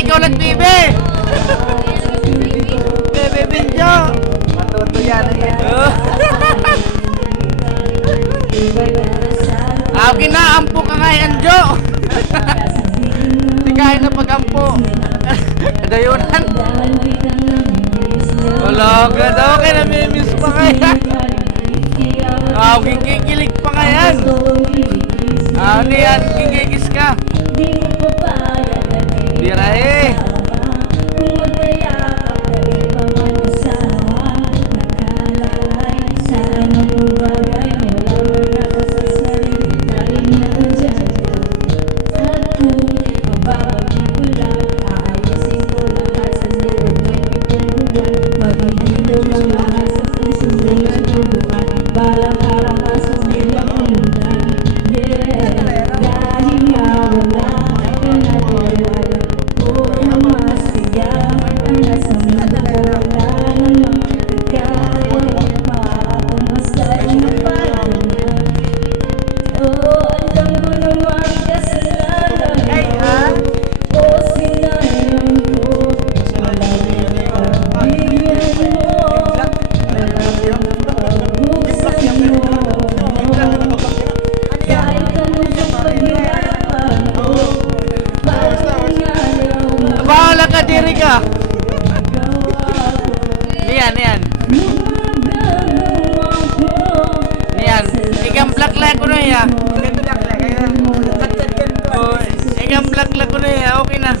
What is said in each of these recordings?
ikaw nagbibi. Bebe Binjo. Matuto yan. Okay na, ampo ka nga yan, Jo. Hindi kaya na pag-ampo. Dayunan. Wala ka daw, kaya namimiss pa kaya. Kikikilig pa nga yan. Ano yan, kikikis ka. Bira eh. Bahala ka, diri ka. Niyan. Niyan. Ikang black ko na ya. Ikang black ko na ya. Okay na.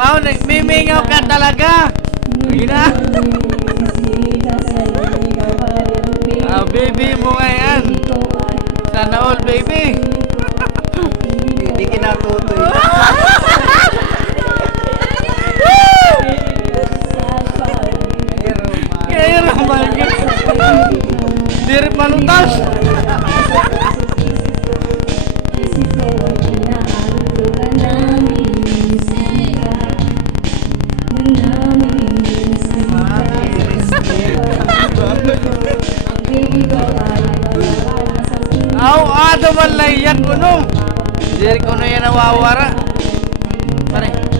Oh, nagmimingaw ka talaga. Sige na. Baby mo nga yan. Sana all, baby. Hindi kinatutoy. Kaya naman. Diri palutas. Aw, man lang yan kuno. Diri kuno yan nawawara. Pare.